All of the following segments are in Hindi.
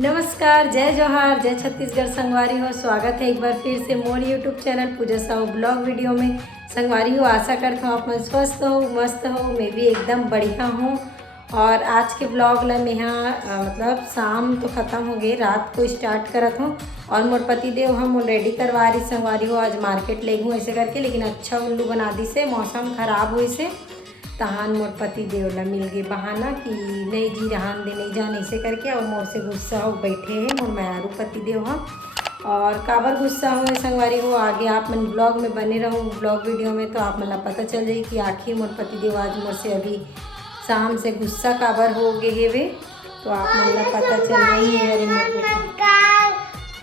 नमस्कार, जय जोहार, जय छत्तीसगढ़। संगवारी हो, स्वागत है एक बार फिर से मोर यूट्यूब चैनल पूजा साहू ब्लॉग वीडियो में। संगवारी हो, आशा करता हूँ आप मन स्वस्थ हो, मस्त हो। मैं भी एकदम बढ़िया हूँ। और आज के ब्लॉग ला मैं यहाँ मतलब शाम तो ख़त्म हो गई, रात को स्टार्ट करत हूँ। और मोर पति देव हम रेडी करवा रही संगवारी हो, आज मार्केट ले गूँ ऐसे करके। लेकिन अच्छा उल्लू बना दी से, मौसम ख़राब हुई से तहान मोर पति देव ला मिल गए बहाना कि नहीं जी रहान दे नहीं जान ऐसे करके। और मोर से गुस्सा हो बैठे हैं मोर मैरू पति देव हम। और काबर गुस्सा हुए संगवारी हो, आगे आप मन ब्लॉग में बने रहो ब्लॉग वीडियो में, तो आप मन पता चल जाए कि आखिर मोर पति देव आज मोर से अभी शाम से गुस्सा काबर हो गए हेवे। तो आप मन पता चल रही है। अरे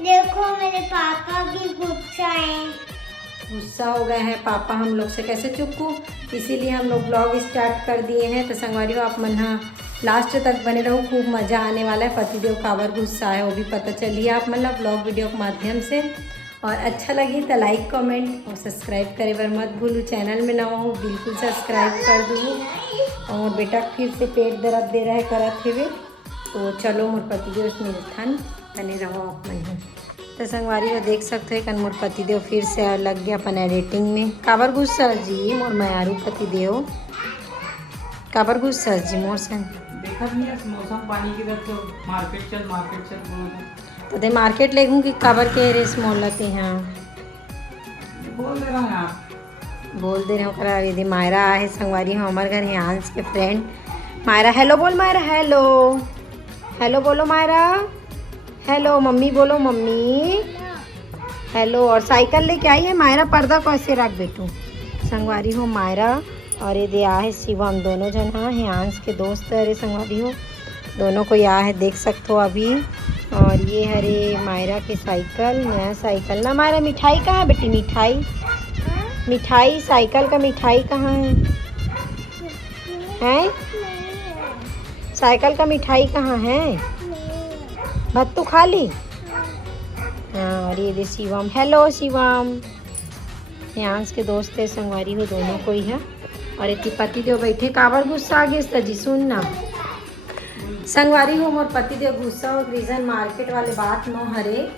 देखो मेरे पापा भी गुस्सा हो गए हैं पापा, हम लोग से कैसे चुपू, इसीलिए हम लोग ब्लॉग स्टार्ट कर दिए हैं। तो संगवारी हो, आप मन लास्ट तक बने रहो, खूब मज़ा आने वाला है। पतिदेव काबर गुस्सा है वो भी पता चलिए आप मतलब ब्लॉग वीडियो के माध्यम से। और अच्छा लगी तो लाइक कमेंट और सब्सक्राइब करे बर मत भूलू। चैनल में नवा हो बिल्कुल सब्सक्राइब कर दूँ। और बेटा फिर से पेट दर्द दे रहा है करत हेवे, तो चलो मोर पतिदेव उसमें स्थान बने रहो आप मन। तो संगवारी हो देख सकते हैं, मोर पतिदेव फिर से लग गया अपन एडिटिंग में। काबर गुस्सा जी मोर मैरू पतिदेव, काबर गुस्सा जी मोर से। देखा नहीं है मौसम पानी की तरफ, तो मार्केट चल बोल। तो दे मार्केट ले गूँ कि काबर के रेस मोल लते हैं बोल दे रहा हूँ आप, बोल दे रहे हो करा। यदि मायरा है संगवारी हो हमारे घर यहाँ आंस के फ्रेंड मायरा। हेलो बोल मायरा, हेलो हेलो बोलो मायरा, हेलो मम्मी बोलो मम्मी, हेलो। और साइकिल लेके आई है मायरा, पर्दा कैसे रख बेटू। संगवारी हो मायरा और ये दिया है शिवम, दोनों जन हाँ हियांश के दोस्त है। अरे संगवारी हो दोनों को यहाँ है देख सकते हो अभी। और ये हरे मायरा की साइकिल, नया साइकिल ना। मायरा मिठाई कहाँ है बेटी, मिठाई मिठाई साइकिल का मिठाई कहाँ है, हैं साइकिल का मिठाई कहाँ है, भत्तू खा ली। हाँ और ये दे शिवम, हेलो शिवम, यांस के दोस्त है संगवारी हो दोनों को ही है। और एक पति देव बैठे, काबर गुस्सा आ गया जी सुन ना संगवारी हो मोर पति देव गुस्सा हो रीजन मार्केट वाले बात न हरे।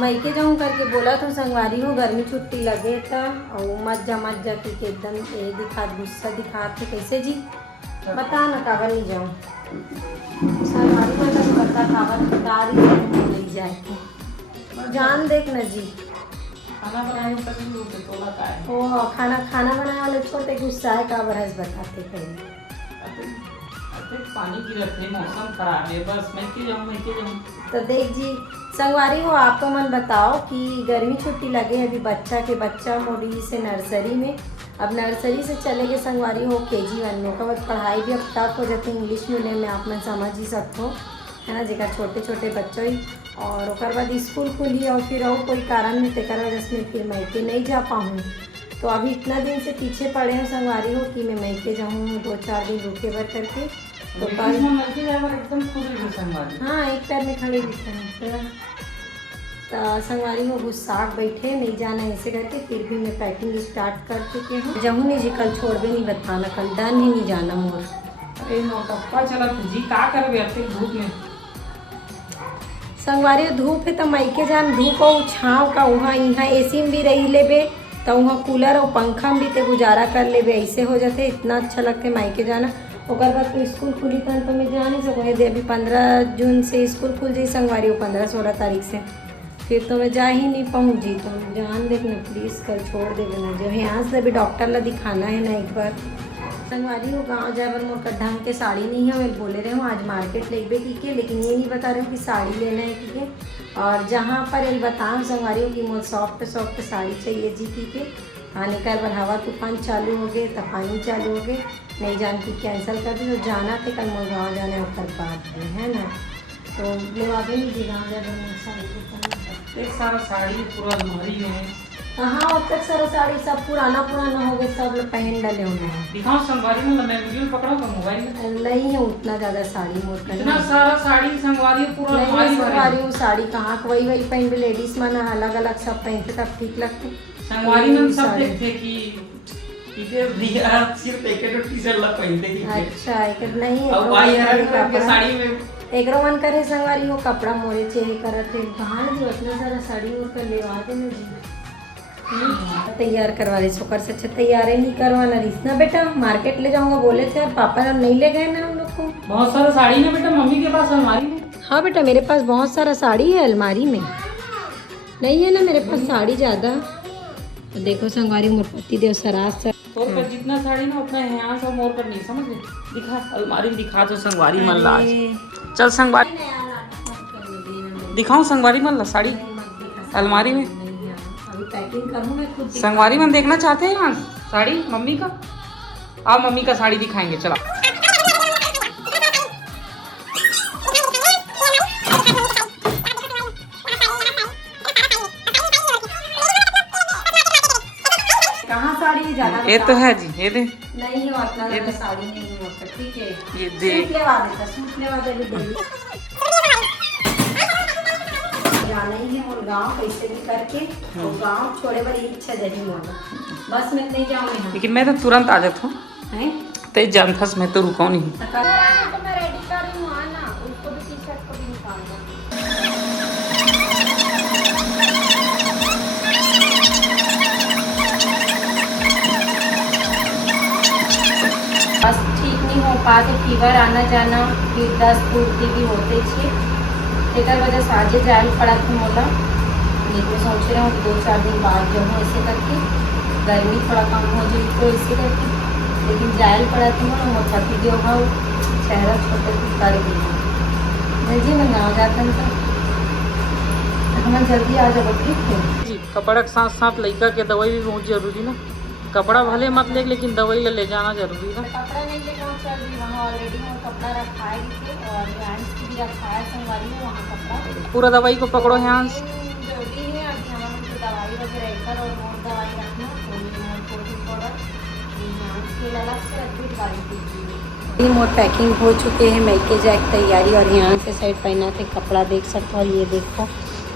मैके जाऊँ करके बोला तो संगवारी हो गर्मी छुट्टी लगे था और मत जा कि एकदम ये दिखात गुस्सा दिखाते कैसे जी बता ना काबर नहीं जाऊँ। संगवारी हो तो बता काबर बता रही नहीं जाए जान देख न जी। ओ खाना बनाने वाले छोटे गुस्सा है काबर हंस बताते कहीं पानी की रखे मौसम खराब है, बस मैं के जाऊँ। तो देख जी संगवारी हो, आप तो मन बताओ कि गर्मी छुट्टी लगे अभी बच्चा मोड़ी से नर्सरी में, अब नर्सरी से चले गए संगवारी हो KG 1 में। का पढ़ाई भी अब टफ हो जाती है इंग्लिश मीडियम में, आप मन समझ ही सकते हो है ना, जेकर छोटे बच्चों ही। और उसके बाद स्कूल खुली और फिर और कोई कारण में तेकर वजह से फिर मैके नहीं जा पाऊँ। तो अभी इतना दिन से पीछे पड़े हैं संगवारी हो कि मैं मैके जाऊँ 2-4 दिन रुके भर करके। तो कल एकदम हाँ एक पैर में खड़े दिखते हैं। तो संगवारी हो गुस्सा बैठे नहीं जाना ऐसे करके, फिर भी मैं पैकिंग स्टार्ट कर चुके हूँ। जाऊँ नहीं जी, कल छोड़ भी नहीं बताना, कल डन ही नहीं जाना मोर। अरे नौटप्पा चला जी का करबे अपने धूप में। संगवारी धूप है तो मैके जान, धूप और छाँव का वहाँ यहाँ AC में भी रही लेबे तो वहाँ कूलर और पंखा में भी ते गुजारा कर लेबे, ऐसे हो जाते। इतना अच्छा लगता है मैके जाना। ओकर बाद तो स्कूल खुली था तो मैं जा नहीं सकूँ। यदि अभी 15 जून से स्कूल खुल जाए संगवारी हो 15-16 तारीख से, फिर तो मैं जा ही नहीं पाऊँ जी। तो जान देख ना प्लीज़ कल छोड़ देवे ना, जो यहाँ से अभी डॉक्टर ला दिखाना है ना एक बार। संगवारी हो गाँव जाए पर मोर ढंग के साड़ी नहीं है, मैं बोले रहे हूँ आज मार्केट लेबे की के, लेकिन ये नहीं बता रहे हूँ कि साड़ी लेना है कि के। और जहाँ पर ये बताऊँ संगवारी हो कि मोर सॉफ्ट साड़ी चाहिए जी की के। आने का बार हवा तूफान चालू हो गए तो पानी चालू हो गए, नहीं जान की कैंसिल कर दी। तो जाना थे कल मोर गाँव जाने और बात है ना, तो ले आगे नहीं जी गाँव जाए सारा साड़ी पूरा अलमारी में। हाँ अब तक सारा साड़ी सब पुराना हो गया, सब लोग पहन डाले होंगे। दिखाओ संगवारी में, मैं वीडियो पकड़ा का मोबाइल में नहीं है उतना ज़्यादा साड़ी मोर का, इतना सारा साड़ी संगवारी पूरा अलमारी संगवारी हूँ साड़ी कहाँ वही पहन भी लेडीज मन अलग सब पहनते तब ठीक लगते। संगवारी में सब देखते कि सिर्फ एक टी-शर्ट ला पहनते। अच्छा एक नहीं है और भाई यार के साड़ी में एक मन करे संगवारी हो कपड़ा मोरे चेहे करत है कहाँ जी उतना सारा साड़ी और कर लेवा दे ना जी तैयार करवा रही सोकर से अच्छा तैयार ही नहीं करवाना रही ना बेटा मार्केट ले जाऊंगा बोले थे और पापा नहीं ले गए ना हम लोग को। बहुत सारा साड़ी ना बेटा मम्मी के पास अलमारी में। हाँ बेटा मेरे पास बहुत सारा साड़ी है अलमारी में नहीं है ना मेरे पास साड़ी ज़्यादा। तो देखो संगवारी मोरपति देव सरास सर तोर पर जितना साड़ी ना उतना है यहाँ सब मोर पर नहीं समझ ले। दिखा अलमारी में दिखा तो संगवारी मन ला आज। चल संगवारी दिखाऊं संगवारी मन ला साड़ी अलमारी में। अभी पैकिंग करूँ मैं खुद। संगवारी मन देखना चाहते हैं यहाँ साड़ी मम्मी का। आओ मम्मी का साड़ी दिखाएंगे चला। कहाँ साड़ी ज्यादा ये तो है जी ये दे नहीं है उतना ज्यादा साड़ी नहीं है मतलब ठीक है। ये दे सूट लेवा दे जाना ही है और गाँव कैसे भी करके और गाँव छोड़े वाली इच्छा जरी होना बस मैं नहीं जाऊँ यहाँ। लेकिन मैं तो तुरंत आ जाता हूँ हैं ते जानथस मैं तो रुका नहीं। तो मैं रेडी कर रही हूँ आना उसको भी टी शर्ट को भी निकालना। बस ठीक नहीं हो पाते फीवर आना जाना फिर 10 पूर्ति भी होते छे तेकर वजह से आजे जाए पड़ा थी मोला लेकिन सोच रहा हूँ 2-4 दिन बाद जो हूँ ऐसे करके गर्मी थोड़ा कम हो जाए तो ऐसे करके लेकिन जाए पड़ा थी मोला मोटपति जो हाँ चेहरा छोटे कर दी जी मैं गाँव जाता हूँ तो मैं जल्दी आ जाओ ठीक है जी कपड़ा के साथ साथ लड़का के दवाई भी बहुत जरूरी ना। कपड़ा भले मत लेकिन दवाई ले जाना जरूरी ना। कपड़ा नहीं ले जाऊँ चल रही वहाँ ऑलरेडी वहाँ कपड़ा रखा है और हैंड्स की भी रखा है संगवारी में वहाँ कपड़ा पूरा दवाई को पकड़ो ध्यान से। जरूरी है अब हमारे को दवाई वगैरह कर और मोर दवाई रखना मोर पैकिंग हो चुके हैं मैके जाए तैयारी और यहाँ से साइड पहना के कपड़ा देख सकते हो और ये देखो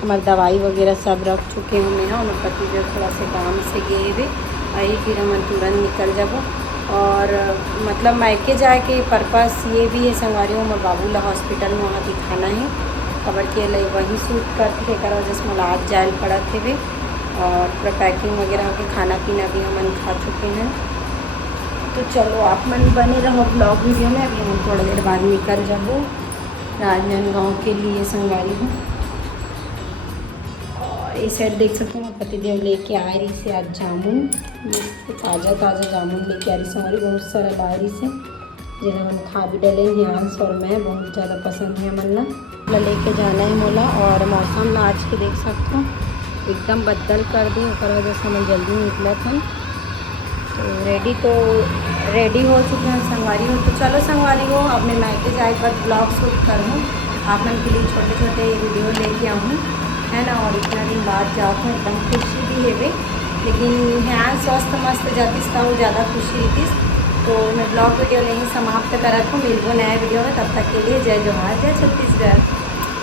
हमारी दवाई वगैरह सब रख चुके हैं मैं और पति जो थोड़ा से काम से गए हुए आई फिर हम तुरंत निकल जाबो और मतलब मायके जाए के पर्पस ये भी है संगवारियों में बाबूला हॉस्पिटल में वहाँ दिखाना है खबर के लिए वहीं शूट करते एक वजह से मतलब आज जाए पड़ा थे वे और पूरा पैकिंग वगैरह के खाना पीना भी हम खा चुके हैं। तो चलो आप मन बने रहो ब्लॉग वीडियो में। अभी हम थोड़ी देर बाद निकल जाबो राजनांदगांव के लिए संगवारी हूँ ये साइड देख सकते हैं पतिदेव लेके आ रही से आज जामुन ताज़ा ताज़ा जामुन लेके आ रही से हमारी बहुत सारा ला रही से जिन्हें हम खा भी डले ध्यान और मैं बहुत ज़्यादा पसंद है मल्ला लेके जाना है मोला और मौसम आज के देख सकते हो एकदम बदल कर दी और वजह से हम जल्दी निकला था तो रेडी हो चुके हैं संगवारी हो। तो चलो संगवारी हो अब मैं मायके जाए पर ब्लॉग शूट करूँ आप मन के लिए छोटे छोटे वीडियो लेके आऊँ है ना और इतना दिन बाद जाओ तो एकदम खुशी भी है वे लेकिन यहाँ स्वस्थ मस्त जातीस था वो ज़्यादा खुशी रहती। तो मैं ब्लॉग वीडियो नहीं समाप्त करा तो मिलूँ नया वीडियो में तब तक के लिए जय जोहार जय छत्तीसगढ़।